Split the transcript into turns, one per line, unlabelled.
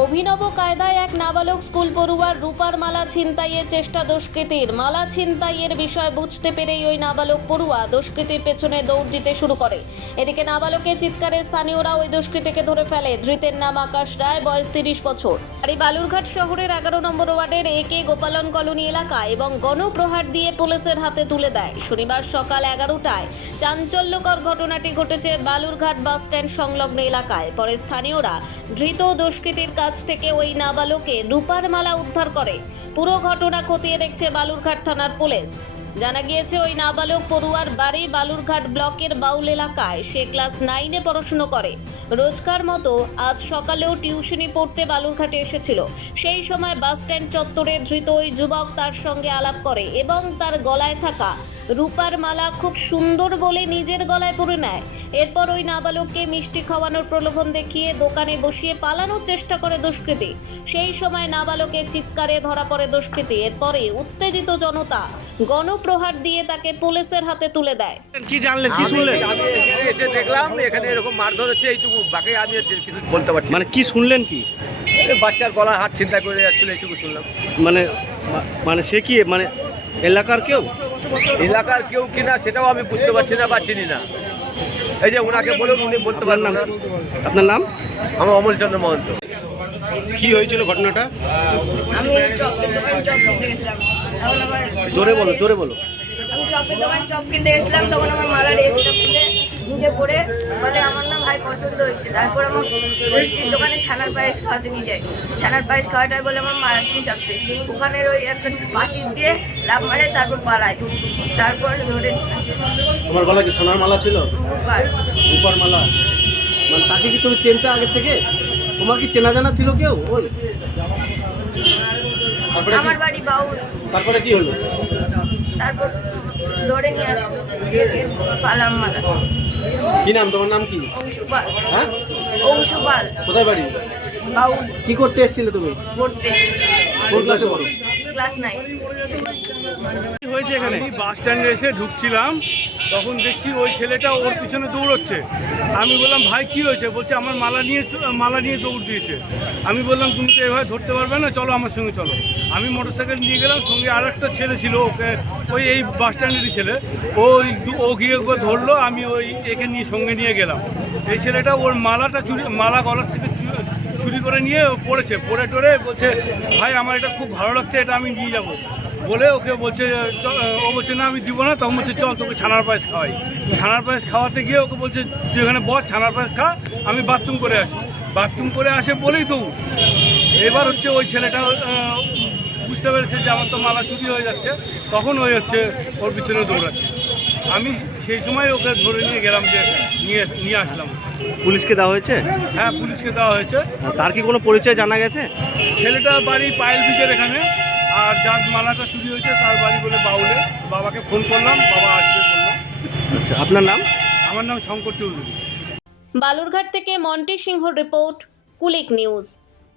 অভিনব কায়দায় এক নাবালক স্কুল পড়ুয়ার রূপার মালা ছিনতাইয়ের চেষ্টা দুষ্কৃতীর। মালা ছিনতাইয়ের বিষয় বুঝতে পেরেই ওই নাবালক পড়ুয়া দুষ্কৃতীর পেছনে দৌড় দিতে শুরু করে। এদিকে নাবালকের চিৎকারে স্থানীয়রা ওই দুষ্কৃতীকে ধরে ফেলে। ধৃতের নাম আকাশ রায়, বয়স তিরিশ বছর। আর এই বালুরঘাট শহরের এগারো নম্বর ওয়ার্ডের এ কে গোপালন কলোনি এলাকা এবং গণপ্রহার দিয়ে পুলিশের হাতে তুলে দেয়। শনিবার সকাল এগারোটায় চাঞ্চল্যকর ঘটনাটি ঘটেছে বালুরঘাট বাস স্ট্যান্ড সংলগ্ন এলাকায়। পরে স্থানীয়রা ধৃত দুষ্কৃতীর কাছ থেকে ওই নাবালকে রূপার মালা উদ্ধার করে। পুরো ঘটনা খতিয়ে দেখছে বালুরঘাট থানার পুলিশ। জানা গিয়েছে, ওই নাবালক পড়ুয়ার বাড়ি বালুরঘাট ব্লকের বাউল এলাকায়। সে ক্লাস নাইনে পড়াশুনো করে। রোজকার মতো আজ সকালেও টিউশনি পড়তে বালুরঘাটে এসেছিল। সেই সময় বাস স্ট্যান্ড চত্বরে ধৃত ওই যুবক তার সঙ্গে আলাপ করে এবং তার গলায় থাকা রূপার মালা খুব সুন্দর বলে নিজের গলায় পরে নেয়। এরপর ওই নাবালককে মিষ্টি খাওয়ানোর প্রলোভন দেখিয়ে দোকানে বসিয়ে পালানোর চেষ্টা করে দুষ্কৃতী। সেই সময় নাবালকের চিৎকারে ধরা পড়ে দুষ্কৃতী। এরপরে উত্তেজিত জনতা গণপ্রহার দিয়ে তাকে পুলিশের হাতে তুলে দেয়।
কি জানলেন কি শুনলেন?
আমি এখানে এসে দেখলাম এখানে এরকম মারধর হচ্ছে এইটুকু। বাকি আমি আর কিছু বলতে পারছি না।
মানে কি শুনলেন কি?
এই বাচ্চার গলার হাত চিন্তা করে যাচ্ছিল এইটুকু শুনলাম।
মানে মানে সে কি মানে এলাকার কেউ?
এলাকার কেউ কিনা সেটাও আমি বুঝতে পারছি না বা চিনি না। এই যে ওনাকে বলুন উনি বলতে
নাম
না।
আপনার নাম?
আমার অমল চন্দ্র মহন্ত।
কি হয়েছিল ঘটনাটা?
আমি চপের দোকান চপ কিনতে গেছিলাম। তখন আমার
জোরে বলো জোরে বলো।
আমি চপের দোকান চপ কিনতে গেছিলাম তখন আমার মালার এসিটা খুলে মানে আমার না ভাই পছন্দ হচ্ছে। তারপর আমার মিষ্টির দোকানে ছানার পায়েস খাওয়াতে নিয়ে যায়। ছানার পায়েস খাওয়াটাই বলে আমার চাপছে ওখানের ওই একটা পাঁচির দিয়ে লাভ মারে তারপর পালায়। তারপর ধরে নিয়ে আসে
তোমার গলায় কি সোনার মালা ছিল?
রূপার।
রূপার মালা? মানে তাকে কি তুমি চেনতে আগে থেকে? তোমার কি চেনা জানা ছিল কেউ? ওই। তারপরে
আমার
কি
বাড়ি বাউল।
তারপরে কি হলো?
তারপর ধরে নিয়ে আসলো। পালাম মালা
কি নাম? তোমার নাম কি?
অংশুপাল।
হ্যাঁ?
অংশুপাল।
কোথায় বাড়ি?
বাউল।
কি করতে এসেছিলে তুমি?
পড়তে।
কোন ক্লাসে পড়ো?
Class nine.
হয়েছে এখানে?
আমি বাস স্ট্যান্ডে এসে ঢুকছিলাম। তখন দেখছি ওই ছেলেটা ওর পিছনে দৌড়চ্ছে। আমি বললাম, ভাই, কি হয়েছে? বলছে, আমার মালা নিয়ে মালা নিয়ে দৌড় দিয়েছে। আমি বললাম, তুমি তো এভাবে ধরতে পারবে না, চলো আমার সঙ্গে চলো। আমি মোটরসাইকেল নিয়ে গেলাম, সঙ্গে আর একটা ছেলে ছিল ওকে, ওই, এই বাস স্ট্যান্ডেরই ছেলে। ওই ও গিয়ে ওকে ধরলো, আমি ওই একে নিয়ে সঙ্গে নিয়ে গেলাম। এই ছেলেটা ওর মালাটা চুরি, মালা গলার থেকে চুরি করে নিয়ে পড়েছে, পড়ে টরে বলছে, ভাই, আমার এটা খুব ভালো লাগছে, এটা আমি নিয়ে যাব। বলে ওকে বলছে ও বলছে না আমি দিব না। তখন বলছে চল তোকে ছানার পায়েস খাওয়াই। ছানার পায়েস খাওয়াতে গিয়ে ওকে বলছে তুই এখানে বস ছানার পায়েস খা আমি বাথরুম করে আসি। বাথরুম করে আসে বলেই তো এবার হচ্ছে ওই ছেলেটা বুঝতে পেরেছে যে আমার তো মালা চুরি হয়ে যাচ্ছে। তখন ওই হচ্ছে ওর পিছনে দৌড়াচ্ছে। আমি সেই সময় ওকে ধরে নিয়ে গেলাম যে নিয়ে নিয়ে আসলাম।
পুলিশকে দেওয়া হয়েছে?
হ্যাঁ পুলিশকে দেওয়া হয়েছে।
তার কি কোনো পরিচয় জানা গেছে?
ছেলেটার বাড়ি পায়েল বিচের এখানে। আর যার মালাটা চুরি হয়েছে তার বাড়ি বলে বাউলে। বাবাকে ফোন করলাম বাবা আসবে বললাম
আচ্ছা আপনার নাম?
আমার নাম শঙ্কর চৌধুরী।
বালুরঘাট থেকে মন্টি সিংহ রিপোর্ট কুলিক নিউজ।